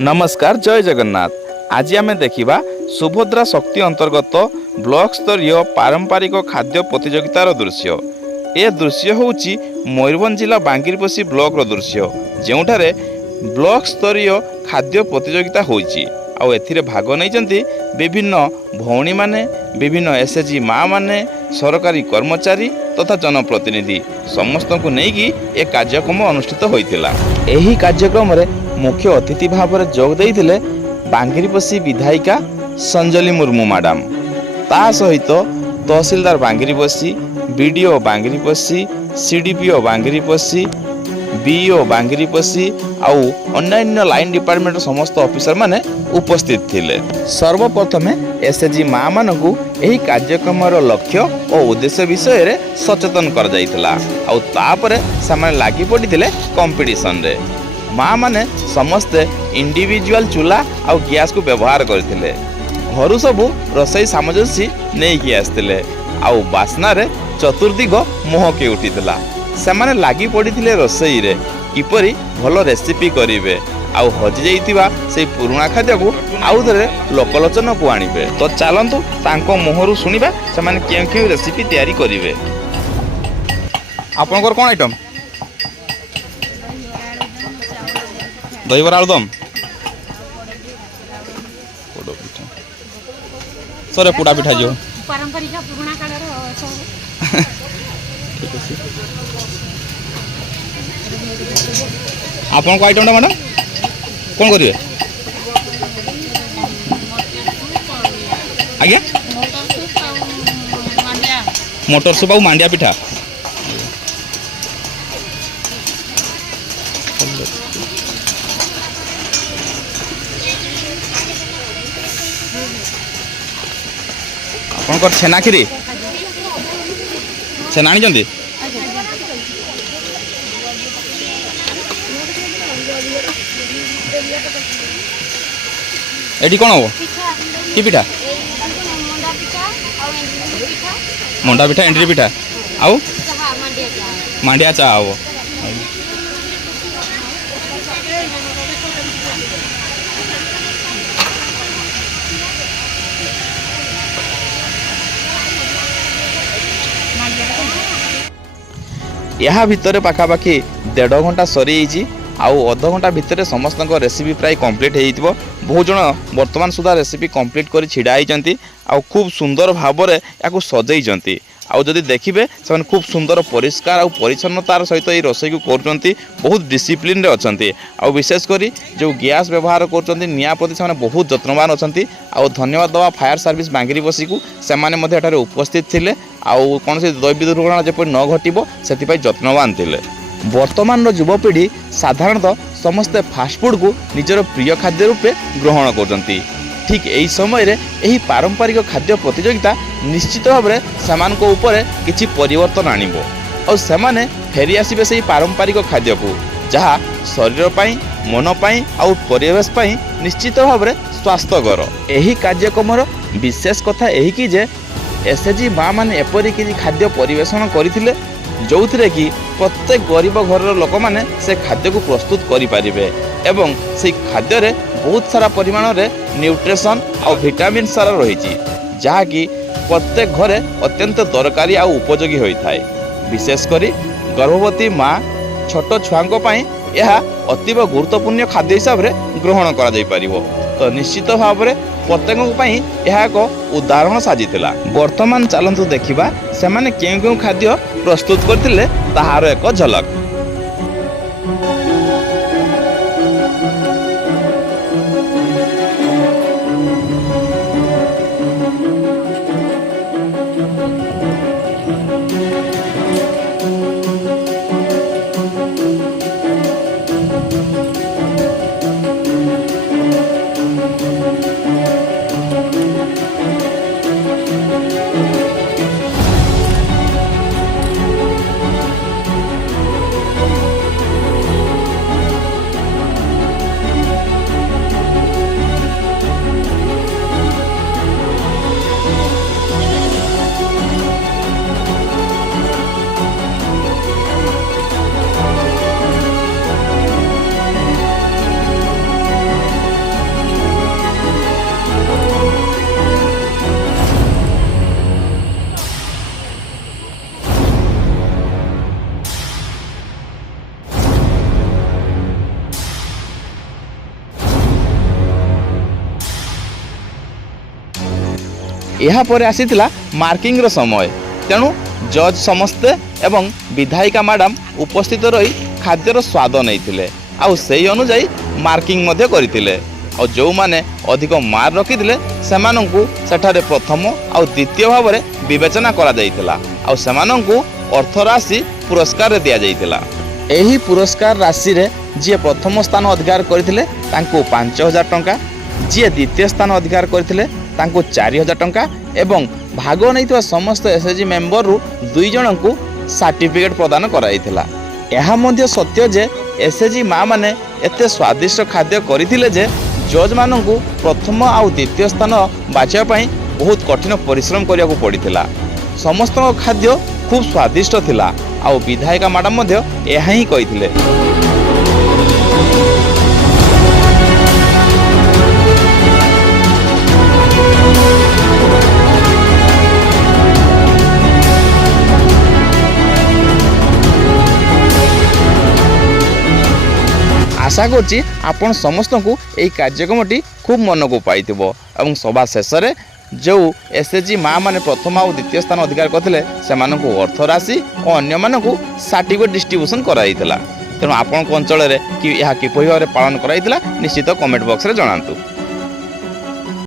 नमस्कार जय जगन्नाथ। आज आम देखा सुभद्रा शक्ति अंतर्गत ब्लॉक स्तरीय पारंपरिक खाद्य प्रतियोगितार दृश्य। ए दृश्य हूँ मयूरभंज जिला बांगिरपोशी ब्लॉक दृश्य जोठारे ब्लॉक स्तरीय खाद्य प्रतियोगिता होइछि। आउ एथिरे भाग नहीं विभिन्न भौणी माने, विभिन्न एसएचजी माँ माने, सरकारी कर्मचारी तथा जनप्रतिनिधि समस्त को लेकिन ए कार्यक्रम अनुष्ठित होइतिला। एही कार्यक्रम रे मुख्य अतिथि भाव में जोग देइथिले बांगिरपोशी विधायिका संजली मुर्मू मैडम, ता सहित तहसीलदार बांगिरपोशी, बीडीओ बांगिरपोशी, सीडीपीओ बांगिरपोशी, बीईओ बांगिरपोशी आउ अन्य लाइन डिपार्टमेंट समस्त ऑफिसर माने उपस्थित थिले। सर्वप्रथमे एसएचजी माँ मानकु एही कार्यक्रम लक्ष्य और उद्देश्य विषय रे सचेतन कर जाइतिला। आउ तापरे सामाने लागि पड़िथिले कंपटीशन रे। माँ माने समस्ते इंडिविजुअल चूल्हा आउ गैस को व्यवहार करथिले। घरु सबु रसोई सामग्री नेकी आस्तिले आउ बास्ना रे चतुर्दिग मोहके उठितिला। सेमाने लागि पड़िथिले रसोई रे किपरि भलो रेसिपी करिवे आउ हजि जाइतिबा से पुराणा खाद्य को आउ थरे लोकलोचन को आनिबे। तो चलंतु तांको मुहरु सुनिबा सेमाने केउ रेसिपी तैयारी करिवे। आपनकर कोन आइटम? दहीबरा आलुदम, सरे पुडा पिठा जो पारंपरिक पुराणा काळर ठीक अछि। आपन को आइटम मैडम कौन करिए? आज्ञा मटर सूप और मांडिया पिठा। आपन छेना खीरी छेना आनी एटी कौन हम कि पिठा? मंडा पिठा, एंड्री पिठा आउ मांडिया चा हम। या भितर पाखापाखि 1.5 घंटा सरी आउ अध घंटा भितर समस्त रेसिपी प्राय कंप्लीट हो। बहुत जन वर्तमान सुधा रेसिपी कंप्लीट कर छिड़ा होती आउ खूब सुंदर भाव में या सजाई। आउ जदि देखिए से खूब सुंदर परिष्कार और परिच्छन्नतार सहित ये रोषे को कर बहुत डिसिप्लिन रे अच्छा। आउ विशेषकर जो गैस व्यवहार कर निया प्रति से बहुत जत्नवान अच्छा। आउ धन्यवाद दवा फायर सर्विस बांगिरपोशी को से उपस्थित थे आउ कौन से दैवी दुर्घटना जपरि न घटब से जत्नवान थे। वर्तमान युवपीढ़ी साधारणतः समस्ते फास्टफुड को निजर प्रिय खाद्य रूपे ग्रहण करते। ठीक यही समय रे यही पारंपरिक खाद्य प्रतियोगिता निश्चित भाव में सेमानको ऊपर किछि परिवर्तन आनिबो और सेमाने फेरी आसिबे से पारंपरिक खाद्य को जहाँ शरीर पाई, मन पाई और परिवेश पाई निश्चित भाव में स्वास्थ्यकर। यही कार्यक्रम विशेष कथा यही कि जे एसएचजी माँ माने एपरी किछि खाद्य परिवेषण करथिले जो थी कि प्रत्येक गरीब घर लोक मैंने से खाद्य को प्रस्तुत करें एवं से खाद्य रे बहुत सारा परिमाण रे न्यूट्रिशन और विटामिन सारा रही जहाँकि प्रत्येक घरे अत्यंत दरकारी और उपयोगी होता है। विशेषकर गर्भवती माँ छोट छुआ यह अतीव गुरुत्वपूर्ण खाद्य हिसाब से ग्रहण कर तो निश्चित भाव में प्रत्येक यह एक उदाहरण साजिला। वर्तमान चलतु देखा से मैंने क्यों खाद्य प्रस्तुत करते ताहार एक झलक। एहापर आसीथिला मार्किंग समय। तेणु जज समस्ते एवं विधायिका मैडम उपस्थित रही खाद्यर स्वाद नहीं आउ से अनुजाई मार्किंग मध्य करथिले। और जो माने अधिक मार्क रखिथिले सेमानंकु सेठारे प्रथम और द्वितीय भाव में विवेचना करा जायतिला आउ सेमानंकु अर्थ राशि पुरस्कार दिया जायतिला। एही पुरस्कार राशि रे जे प्रथम स्थान अधिकार करथिले तांको 5000 टंका, जे द्वितीय स्थान अधिकार करथिले तांको 4000 टंका एवं भाग नैथिबा समस्त एसएचजी मेंबर रु 2 जनंकु सर्टिफिकेट प्रदान कराइथिला। एहा मध्य सत्य जे एसएचजी माँ माने एते स्वादिष्ट खाद्य करथिले जे जज मानंकु प्रथम आउ द्वितीय स्थान बाछिया पई बहुत कठिन परिश्रम करिया को पड़िथिला। समस्त खाद्य खूब स्वादिष्ट थिला आउ विधायिका मैडम मध्य एहा ही कहिथिले। आशा करछि आपण समस्त को यही कार्यक्रमटी खूब मन को पाई और सभा शेष में जो एसएचजी माँ मैंने प्रथम और द्वितीय स्थान अधिकार करते से अर्थ राशि और अन्य मानक सर्टिफिकेट डिस्ट्रीब्यूशन कराइला। तेणु आपण अंचल कि किपरि भाव में पालन कराइला निश्चित कमेंट बॉक्स रे जणांतु।